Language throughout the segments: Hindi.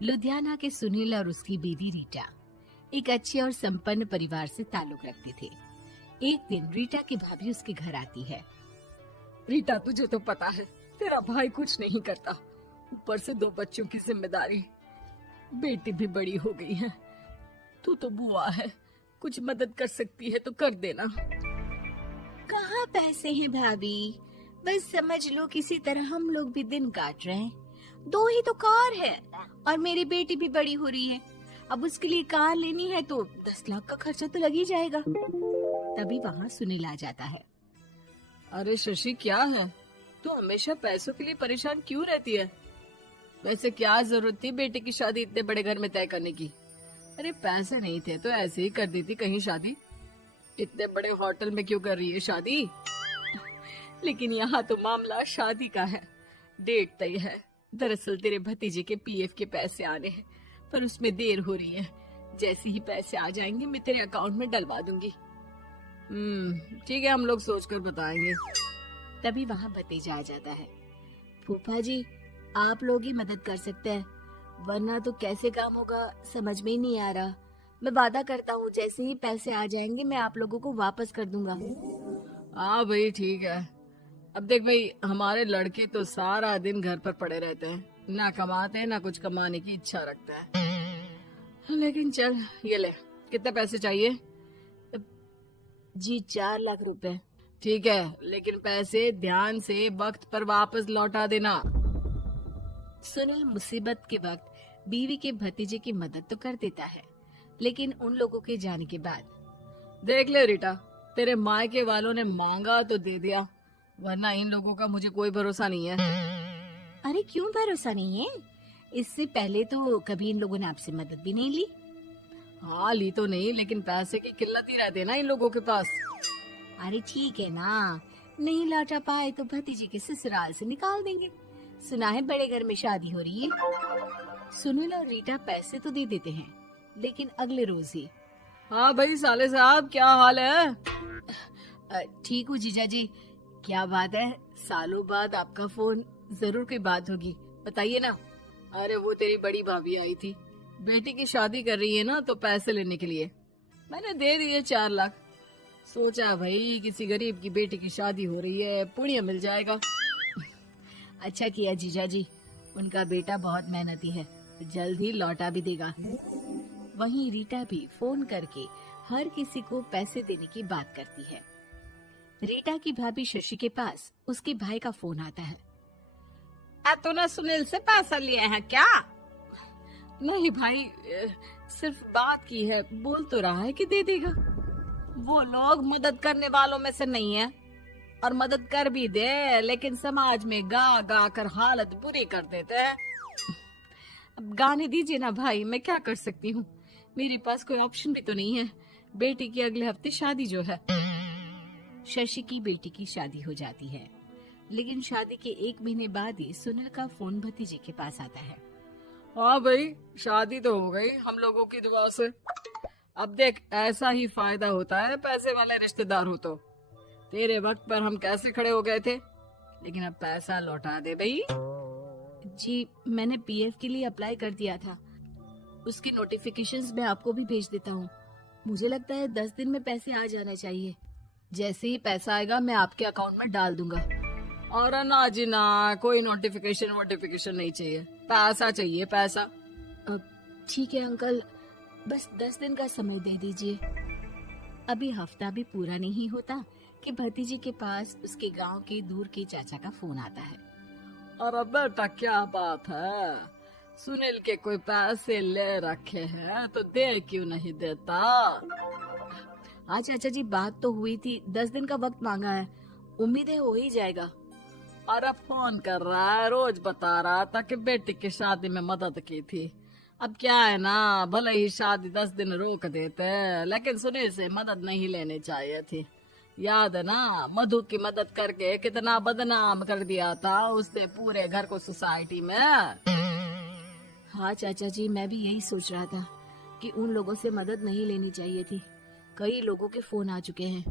लुधियाना के सुनील और उसकी बीवी रीटा एक अच्छे और संपन्न परिवार से ताल्लुक रखते थे। एक दिन रीटा की भाभी उसके घर आती है। रीटा, तुझे तो पता है तेरा भाई कुछ नहीं करता, ऊपर से 2 बच्चों की जिम्मेदारी, बेटी भी बड़ी हो गई है। तू तो बुआ है, कुछ मदद कर सकती है तो कर देना। कहाँ पैसे हैं भाभी, बस समझ लो किसी तरह हम लोग भी दिन काट रहे हैं। 2 ही तो कार है और मेरी बेटी भी बड़ी हो रही है। अब उसके लिए कार लेनी है तो 10 लाख का खर्चा तो लग ही जाएगा। तभी वहाँ सुनील आ जाता है। अरे शशि, क्या है, तू हमेशा पैसों के लिए परेशान क्यों रहती है? वैसे क्या जरूरत थी बेटी की शादी इतने बड़े घर में तय करने की? अरे पैसे नहीं थे तो ऐसे ही कर दी थी कहीं शादी। इतने बड़े होटल में क्यों कर रही है शादी? लेकिन यहाँ तो मामला शादी का है, डेट तय है। दरअसल तेरे भतीजे के पीएफ के पैसे आने हैं, पर उसमें देर हो रही है। जैसे ही पैसे आ जाएंगे मैं तेरे अकाउंट में डलवा दूंगी। ठीक है, हम लोग सोचकर बताएंगे। तभी वहाँ भतीजा आ जाता है। फूफा जी, आप लोग ही मदद कर सकते हैं, वरना तो कैसे काम होगा समझ में ही नहीं आ रहा। मैं वादा करता हूँ जैसे ही पैसे आ जाएंगे मैं आप लोगों को वापस कर दूंगा। हाँ भाई, ठीक है। अब देख भाई, हमारे लड़के तो सारा दिन घर पर पड़े रहते हैं, ना कमाते हैं ना कुछ कमाने की इच्छा रखते हैं। लेकिन चल, ये ले, कितने पैसे चाहिए? जी 4 लाख रुपए। ठीक है, लेकिन पैसे ध्यान से वक्त पर वापस लौटा देना। सुनील मुसीबत के वक्त बीवी के भतीजे की मदद तो कर देता है, लेकिन उन लोगों के जाने के बाद देख ले रीटा, तेरे मायके वालों ने मांगा तो दे दिया, वरना इन लोगों का मुझे कोई भरोसा नहीं है। अरे क्यों भरोसा नहीं है? इससे पहले तो कभी इन लोगों ने आपसे मदद भी नहीं ली। हाँ, ली तो नहीं, लेकिन पैसे की किल्लत ही रहती है ना इन लोगों के पास। अरे ठीक है ना, नहीं लौटा पाए तो भतीजे के ससुराल से निकाल देंगे। सुना है बड़े घर में शादी हो रही है। सुनील और रीटा पैसे तो दे देते हैं, लेकिन अगले रोज ही। हाँ भाई साले साहब, क्या हाल है? ठीक हूँ जीजा जी। क्या बात है, सालों बाद आपका फोन, जरूर कोई बात होगी, बताइए ना। अरे वो तेरी बड़ी भाभी आई थी, बेटी की शादी कर रही है ना, तो पैसे लेने के लिए मैंने दे दिए 4 लाख। सोचा भाई किसी गरीब की बेटी की शादी हो रही है, पुण्य मिल जाएगा। अच्छा किया जीजा जी, उनका बेटा बहुत मेहनती है, जल्द ही लौटा भी देगा। वहीं रीटा भी फोन करके हर किसी को पैसे देने की बात करती है। रीटा की भाभी शशि के पास उसके भाई का फोन आता है। तूने सुनील से पैसा लिया है क्या? नहीं भाई, सिर्फ बात की है, बोल तो रहा है कि दे देगा। वो लोग मदद करने वालों में से नहीं है, और मदद कर भी दे लेकिन समाज में गा गा कर हालत बुरी कर देते हैं। अब गाने दीजिए ना भाई, मैं क्या कर सकती हूँ, मेरे पास कोई ऑप्शन भी तो नहीं है। बेटी की अगले हफ्ते शादी जो है। शशि की बेटी की शादी हो जाती है, लेकिन शादी के 1 महीने बाद ही सुनील का फोन भतीजे के पास आता है। हाँ भाई, शादी तो हो गई हम लोगों की दुआ से। अब देख, ऐसा ही फायदा होता है पैसे वाले रिश्तेदार हो तो। तेरे वक्त पर हम कैसे खड़े हो गए थे, लेकिन अब पैसा लौटा दे भाई। जी, मैंने पीएफ के लिए अप्लाई कर दिया था, उसकी नोटिफिकेशंस मैं आपको भी भेज देता हूँ। मुझे लगता है 10 दिन में पैसे आ जाना चाहिए। जैसे ही पैसा आएगा मैं आपके अकाउंट में डाल दूंगा। और ना जी ना, कोई नोटिफिकेशन नहीं चाहिए, पैसा चाहिए, पैसा। ठीक है अंकल, बस 10 दिन का समय दे दीजिए। अभी हफ्ता भी पूरा नहीं होता कि भतीजे के पास उसके गांव के दूर के चाचा का फोन आता है। अरे बेटा, क्या बात है, सुनील के कोई पैसे ले रखे हैं तो दे क्यों नहीं देता? हाँ चाचा जी, बात तो हुई थी, 10 दिन का वक्त मांगा है, उम्मीद है हो ही जाएगा। अरे फोन कर रहा है, रोज बता रहा था कि बेटी की शादी में मदद की थी। अब क्या है ना, भले ही शादी 10 दिन रोक देते, लेकिन सुनील से मदद नहीं लेनी चाहिए थी। याद है ना, मधु की मदद करके कितना बदनाम कर दिया था उसने पूरे घर को सोसाइटी में। हाँ चाचा जी, मैं भी यही सोच रहा था कि उन लोगों से मदद नहीं लेनी चाहिए थी। कई लोगों के फोन आ चुके हैं।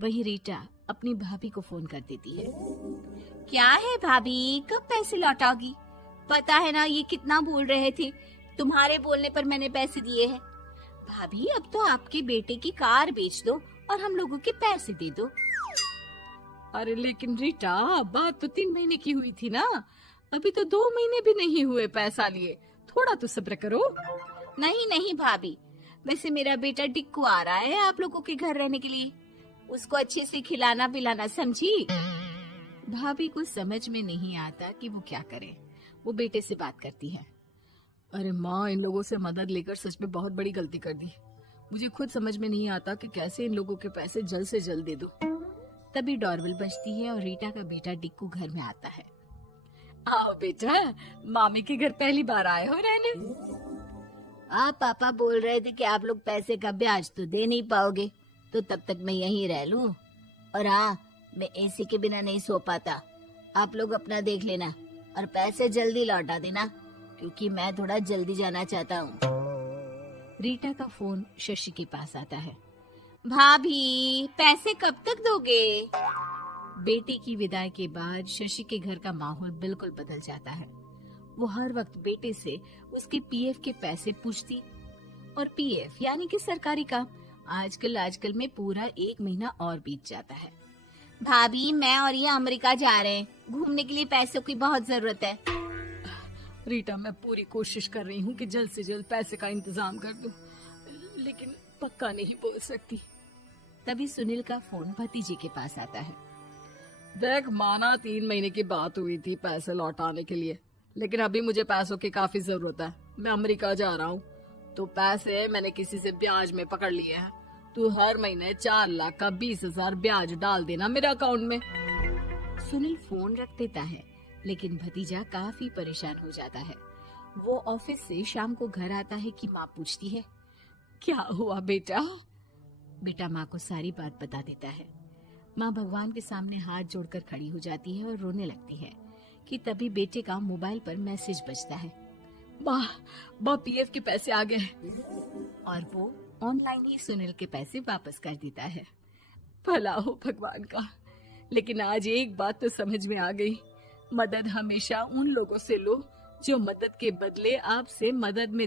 वही रीटा अपनी भाभी को फोन कर देती है। क्या है भाभी, कब पैसे लौटाओगी? पता है ना ये कितना बोल रहे थे, तुम्हारे बोलने पर मैंने पैसे दिए हैं। भाभी अब तो आपके बेटे की कार बेच दो और हम लोगों के पैसे दे दो। अरे लेकिन रीटा, बात तो 3 महीने की हुई थी ना, अभी तो 2 महीने भी नहीं हुए पैसा लिए, थोड़ा तो सब्र करो। नहीं नहीं भाभी, वैसे मेरा बेटा टिक्कू आ रहा है आप लोगों के घर रहने के लिए, उसको अच्छे से खिलाना पिलाना, समझी? भाभी को समझ में नहीं आता कि वो क्या करे। वो बेटे से बात करती है। अरे माँ, इन लोगों से मदद लेकर सच में बहुत बड़ी गलती कर दी। मुझे खुद समझ में नहीं आता कि कैसे इन लोगों के पैसे जल्द से जल्द दे दूं। तभी डोरबेल बजती है और रीटा का बेटा टिक्कू घर में आता है। आओ बेटा, मामी के घर पहली बार आए हो रहने। आप पापा बोल रहे थे कि आप लोग पैसे का ब्याज तो दे नहीं पाओगे, तो तब तक मैं यहीं रह लूं। और हाँ, मैं एसी के बिना नहीं सो पाता। आप लोग अपना देख लेना और पैसे जल्दी लौटा देना, क्योंकि मैं थोड़ा जल्दी जाना चाहता हूँ। रीटा का फोन शशि के पास आता है। भाभी, पैसे कब तक दोगे? बेटे की विदाई के बाद शशि के घर का माहौल बिल्कुल बदल जाता है। वो हर वक्त बेटे से उसके पीएफ के पैसे पूछती, और पीएफ यानी कि सरकारी काम आजकल में पूरा 1 महीना और बीत जाता है। भाभी, मैं और ये अमेरिका जा रहे हैं, घूमने के लिए पैसों की बहुत जरूरत है। रीटा, मैं पूरी कोशिश कर रही हूँ कि जल्द से जल्द पैसे का इंतजाम कर दूं, लेकिन पक्का नहीं बोल सकती। तभी सुनील का फोन भतीजे के पास आता है। देख माना 3 महीने की बात हुई थी पैसे लौटाने के लिए, लेकिन अभी मुझे पैसों की काफी जरूरत है। मैं अमेरिका जा रहा हूँ, तो पैसे मैंने किसी से ब्याज में पकड़ लिए हैं। तू हर महीने 4 लाख का 20,000 ब्याज डाल देना मेरे अकाउंट में। सुनील फोन रख देता है, लेकिन भतीजा काफी परेशान हो जाता है। वो ऑफिस से शाम को घर आता है कि माँ पूछती है, क्या हुआ बेटा? बेटा माँ को सारी बात बता देता है। माँ भगवान के सामने हाथ जोड़कर खड़ी हो जाती है और रोने लगती है कि तभी बेटे का मोबाइल पर मैसेज बजता है। माँ, पीएफ के पैसे आ गए। और वो ऑनलाइन ही सुनील के पैसे वापस कर देता है। भला हो भगवान का। लेकिन आज एक बात तो समझ में आ गई, मदद हमेशा उन लोगों से लो जो मदद के बदले आपसे मदद में